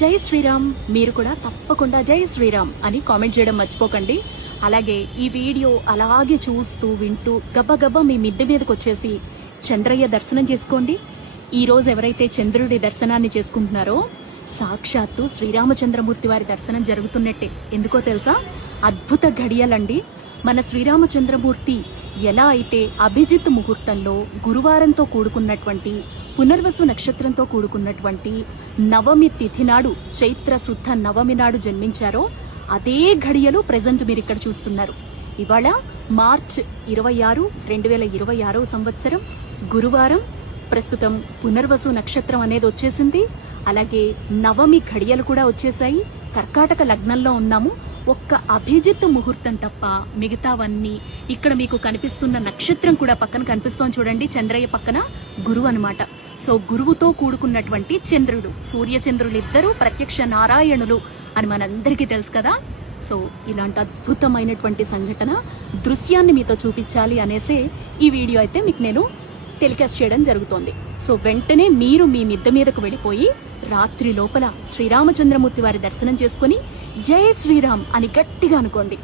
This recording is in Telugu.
జై శ్రీరామ్. మీరు కూడా తప్పకుండా జై శ్రీరామ్ అని కామెంట్ చేయడం మర్చిపోకండి. అలాగే ఈ వీడియో అలాగే చూస్తూ వింటూ గబ్బగబ్బా మీ మిద్దె మీదకి వచ్చేసి చంద్రయ్య దర్శనం చేసుకోండి. ఈ రోజు ఎవరైతే చంద్రుడి దర్శనాన్ని చేసుకుంటున్నారో సాక్షాత్తు శ్రీరామచంద్రమూర్తి వారి దర్శనం జరుగుతున్నట్టే. ఎందుకో తెలుసా? అద్భుత ఘడియలండి. మన శ్రీరామచంద్రమూర్తి ఎలా అయితే అభిజిత్ ముహూర్తంలో గురువారంతో కూడుకున్నటువంటి పునర్వసు నక్షత్రంతో కూడుకున్నటువంటి నవమి తిథి నాడు చైత్ర శుద్ధ నవమి నాడు జన్మించారో అదే ఘడియలు ప్రెజెంట్ మీరు ఇక్కడ చూస్తున్నారు. ఇవాళ మార్చ్ 26, 2026 సంవత్సరం గురువారం. ప్రస్తుతం పునర్వసు నక్షత్రం అనేది వచ్చేసింది. అలాగే నవమి ఘడియలు కూడా వచ్చేసాయి. కర్కాటక లగ్నంలో ఉన్నాము. ఒక్క అభిజిత్ ముహూర్తం తప్ప మిగతావన్నీ ఇక్కడ మీకు కనిపిస్తున్న నక్షత్రం కూడా పక్కన కనిపిస్తోంది చూడండి. చంద్రయ్య పక్కన గురువు అన్నమాట. సో గురువుతో కూడుకున్నటువంటి చంద్రుడు, సూర్యచంద్రులు ఇద్దరు ప్రత్యక్ష నారాయణులు అని మనందరికీ తెలుసు కదా. సో ఇలాంటి అద్భుతమైనటువంటి సంఘటన దృశ్యాన్ని మీతో చూపించాలి అనేసే ఈ వీడియో అయితే మీకు నేను టెలికాస్ట్ చేయడం జరుగుతోంది. సో వెంటనే మీరు మీ మిద్దె మీదకు వెళ్ళిపోయి రాత్రి లోపల శ్రీరామచంద్రమూర్తి వారి దర్శనం చేసుకుని జై శ్రీరామ్ అని గట్టిగా అనుకోండి.